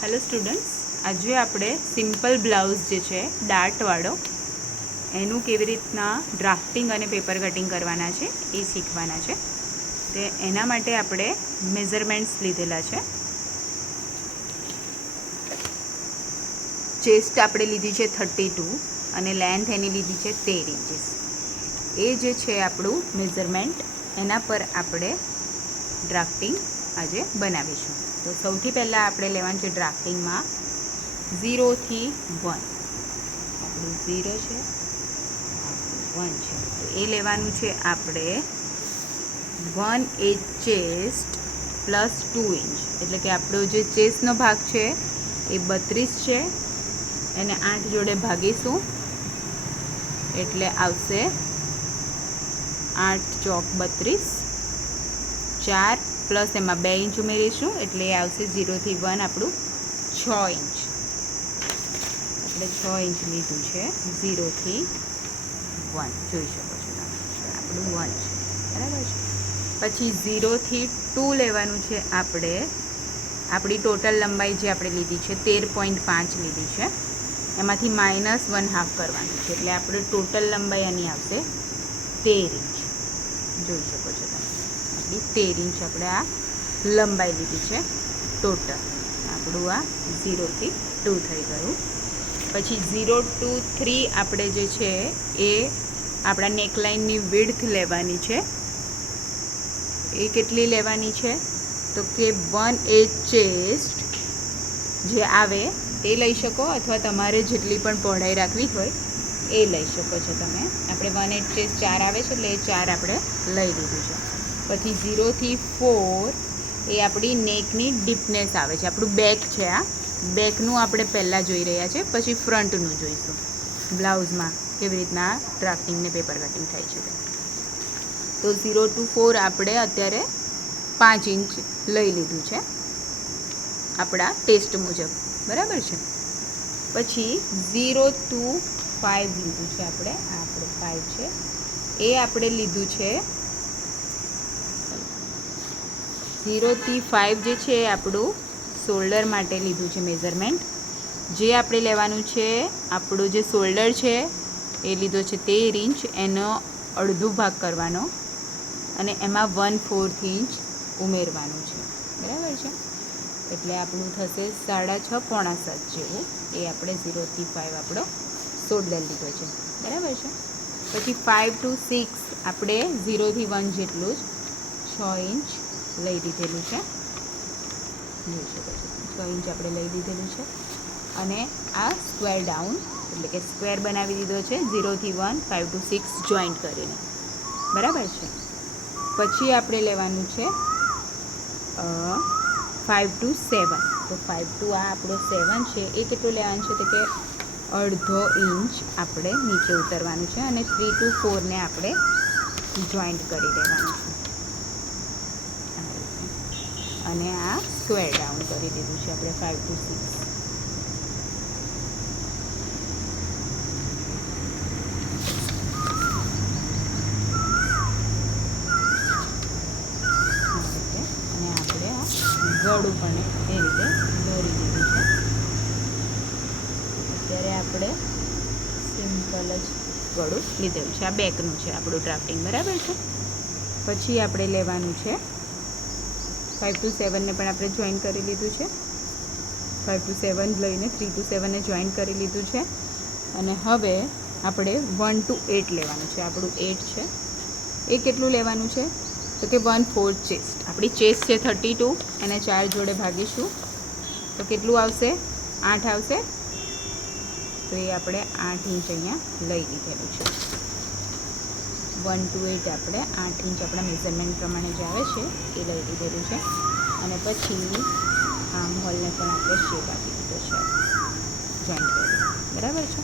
Hello students, આજે આપણે simple blouse જે છે ડાર્ટવાળો એનું કેવી રીતના ડ્રાફ્ટિંગ અને પેપર કટિંગ કરવાના છે એ શીખવાના છે. તે એના માટે આપણે મેઝરમેન્ટ્સ લીધેલા છે. ચેસ્ટ આપણે લીધી છે 32 અને લેન્થ એની લીધી છે 13 ઇંચીસ. એ જે છે આપણું મેઝરમેન્ટ, એના પર આપણે ડ્રાફ્ટિંગ આજે બનાવીશું. તો સૌથી પહેલાં આપણે લેવાનું છે ડ્રાફ્ટિંગમાં 0 થી 1. આપણું 0 છે, આપણું 1 છે, તો એ લેવાનું છે આપણે 1/8 ચેસ્ટ પ્લસ 2 ઇંચ. એટલે કે આપણો જે ચેસ્ટનો ભાગ છે એ 32 છે, એને 8 જોડે ભાગીશું એટલે આવશે 8 ચોક 32, 4 પ્લસ એમાં 2 ઇંચ ઉમેરીશું એટલે એ આવશે 0 થી 1 આપણું 6 ઇંચ. આપણે 6 ઇંચ લીધું છે 0 થી 1, જોઈ શકો છો તમે, આપણું 1 છે, બરાબર છે. પછી 0 થી 2 લેવાનું છે આપણે. આપણી ટોટલ લંબાઈ જે આપણે લીધી છે 13.5 લીધી છે, એમાંથી -1/2 કરવાનું છે એટલે આપણે ટોટલ લંબાઈ એની આવશે 13 ઇંચ. જોઈ શકો છો તમે, આપણી 13 ઇંચ આપણે આ લંબાઈ લીધી છે ટોટલ. આપણું આ 0 થી 2 થઈ ગયું. પછી 0 to 3 આપણે જે છે એ આપણા નેકલાઇનની વિડ્થ લેવાની છે. એ કેટલી લેવાની છે તો કે 1/8 ચેસ્ટ જે આવે એ લઈ શકો, અથવા તમારે જેટલી પણ પહોળાઈ રાખવી હોય એ લઈ શકો છો તમે. આપણે 1/8 ચેસ્ટ 4 આવે છે એટલે એ 4 આપણે લઈ લીધું છે. પછી 0 થી 4 એ આપણી નેકની ડીપનેસ આવે છે. આપણું બેક છે, આ બેકનું આપણે પહેલાં જોઈ રહ્યા છે, પછી ફ્રન્ટનું જોઈશું બ્લાઉઝમાં કેવી રીતના ડ્રાફ્ટિંગ ને પેપર કટિંગ થાય છે. તો 0 to 4 આપણે અત્યારે 5 ઇંચ લઈ લીધું છે આપણા ટેસ્ટ મુજબ, બરાબર છે. પછી 0 to 5 લીધું છે આપણે. આ આપણું 5 છે, એ આપણે લીધું છે 0 થી 5 જે છે એ આપણું શોલ્ડર માટે લીધું છે મેઝરમેન્ટ. જે આપણે લેવાનું છે, આપણું જે શોલ્ડર છે એ લીધો છે 13 ઇંચ, એનો અડધો ભાગ કરવાનો અને એમાં 1/4 ઇંચ ઉમેરવાનું છે, બરાબર છે. એટલે આપણું થશે 6.5 પોણા 7 જેવું. એ આપણે 0 થી 5 આપણો શોલ્ડર લીધો છે, બરાબર છે. પછી 5 to 6 આપણે 0 થી 1 જેટલું જ 6 ઇંચ લઈ લીધેલું છે. જોઈ શકો છો, 6 ઇંચ આપણે લઈ લીધેલું છે. અને આ સ્ક્વેર ડાઉન એટલે કે સ્ક્વેર બનાવી દીધો છે 0 થી 1, 5 to 6 જોઈન્ટ કરીને, બરાબર છે. પછી આપણે લેવાનું છે 5 to 7. તો 5 to આ આપણો 7 છે એ કેટલું લેવાનું છે તો કે 1/2 ઇંચ આપણે નીચે ઉતરવાનું છે અને 3 to 4 ને આપણે જોઈન્ટ કરી દેવાનું છે. અને આ સ્ક્વેર ડાઉન કરી દીધું છે આપણે 5 to 6. અને આપણે આ ગળું પણ એ રીતે દોરી દીધું છે. અત્યારે આપણે સિમ્પલ જ ગળું લીધેલું છે. આ બેકનું છે આપણું ડ્રાફ્ટિંગ, બરાબર છે. પછી આપણે લેવાનું છે 5 to 7 ને પણ આપણે જોઈન કરી લીધું છે. 5 to 7 લઈને 3 to 7 ને જોઈન કરી લીધું છે. અને હવે આપણે 1 to 8 લેવાનું છે. આપણું 8 છે, એ કેટલું લેવાનું છે તો કે 1/4 ચેસ્ટ. આપણી ચેસ્ટ છે 32, એને 4 જોડે ભાગીશું તો કેટલું આવશે, 8 આવશે. તો એ આપણે 8 ઇંચ અહીંયા લઈ લીધેલું છે. 1 to 8 આપણે 8 ઇંચ આપણા મેઝરમેન્ટ પ્રમાણે જે આવે છે એ લઈ લીધેલું છે. અને પછી આમ હોલને પણ આપણે શેપ આપી દીધો છે, જોઈન્ટ કરી, બરાબર છે.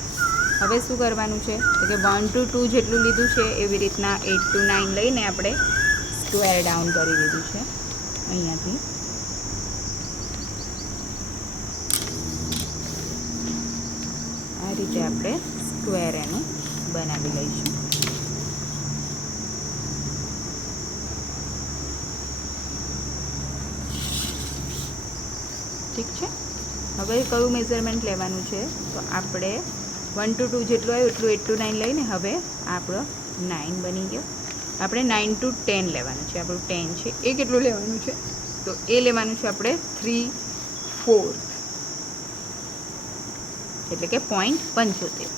હવે શું કરવાનું છે તો કે 1 to 2 જેટલું લીધું છે એવી રીતના 8 to 9 લઈને આપણે સ્ક્વેર ડાઉન કરી દીધું છે. અહીંયાથી આ રીતે આપણે સ્ક્વેર એનું બનાવી લઈશું. ઠીક છે. હવે કયું મેઝરમેન્ટ લેવાનું છે તો આપણે 1 to 2 જેટલું આવ્યું એટલું 8 to 9 લઈને હવે આપણો 9 બની ગયો. આપણે 9 to 10 લેવાનું છે. આપણું 10 છે એ કેટલું લેવાનું છે તો એ લેવાનું છે આપણે 3/4 એટલે કે 0.75.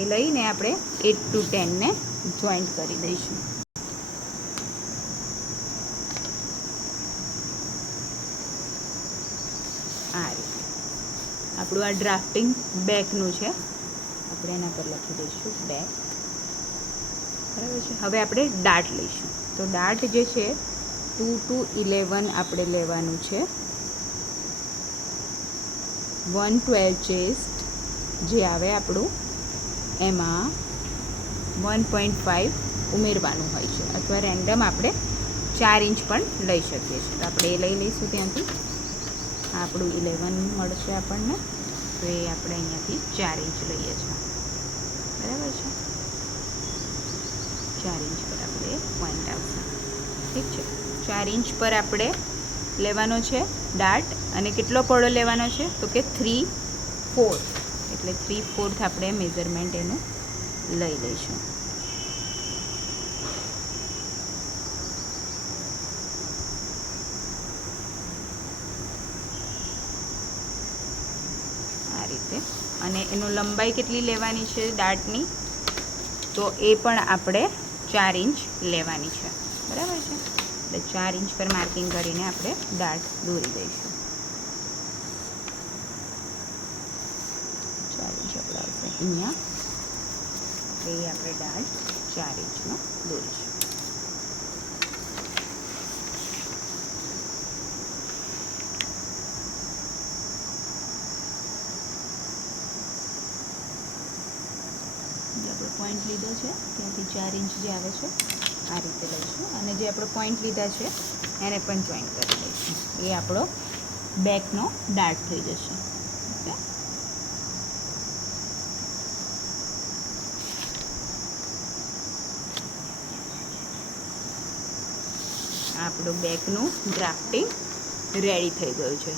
એ લઈને આપણે 8 to 10 ને જોઈન્ટ કરી દઈશું. આ રીતે આપણું આ ડ્રાફ્ટિંગ બેકનું છે. આપણે એના પર લખી દઈશું બેક. બરાબર છે. હવે આપણે ડાર્ટ લઈશું. તો ડાર્ટ જે છે 2 to 11 આપણે લેવાનું છે. 112 ચેસ્ટ જે આવે આપણું એમાં 1.5 ઉમેરવાનું હોય છે અથવા રેન્ડમ આપણે 4 ઇંચ પણ લઈ શકીએ છીએ. તો આપણે એ લઈ લઈશું ત્યાંથી. આપણું 11 મળશે આપણને તો એ આપણે અહીંયાથી 4 ઇંચ લઈએ છીએ. બરાબર છે. 4 ઇંચ પર આપણે પોઈન્ટ આવશે. ઠીક છે. 4 ઇંચ પર આપણે લેવાનો છે ડાર્ટ અને કેટલો પહોળો લેવાનો છે તો કે 3/4 એટલે 3/4 આપણે મેઝરમેન્ટ એનું લઈ લઈશું. આ રીતે. અને એનું લંબાઈ કેટલી લેવાની છે ડાર્ટની તો એ પણ આપણે 4 ઇંચ લેવાની છે. બરાબર છે. એટલે 4 ઇંચ પર માર્કિંગ કરીને આપણે ડાર્ટ દોરી દઈશું. 4 ઇંચ આપણે આવશે અહીંયા. એ આપણે ડાર્ટ 4 ઇંચનો દોરીશું. જે આપણો પોઈન્ટ લીધો છે ત્યાંથી 4 ઇંચ જે આવે છે આ રીતે લઈશું અને જે આપણો પોઈન્ટ લીધા છે એને પણ જોઈન્ટ કરી દઈશું. એ આપણો બેકનો ડાર્ટ થઈ જશે. ઓકે. આપણું બેકનું ડ્રાફ્ટિંગ રેડી થઈ ગયું છે.